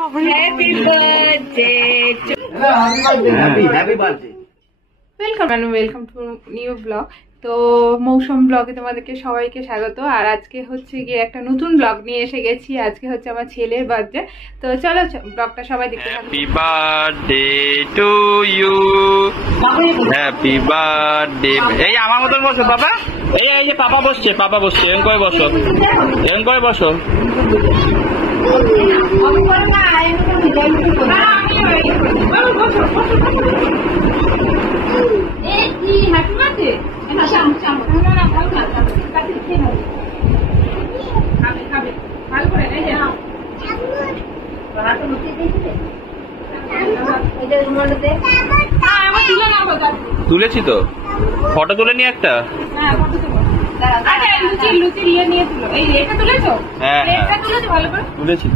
Happy birthday to Happy birthday. Welcome to new blog. তো মৌসুম ব্লগে তোমাদেরকে সবাইকে স্বাগত। আর আজকে হচ্ছে গিয়ে একটা নতুন ব্লগ নিয়ে এসে গেছি। আজকে হচ্ছে আমার ছেলের বার্থডে। তো চলো ব্লগটা সবাই দেখতে থাকো। Happy birthday to you, happy birthday. এই আমার মতন বসো বাবা। এই এই যে পাপা বসছে, এরকম করে বসো, এরকম করে বসো। তুলেছি তো, ফটো তুলে নি একটা। লুচি নিয়ে তুলো। এই এটা তুলেছো? হ্যাঁ এটা তুলেছো ভালো করে? তুলেছি।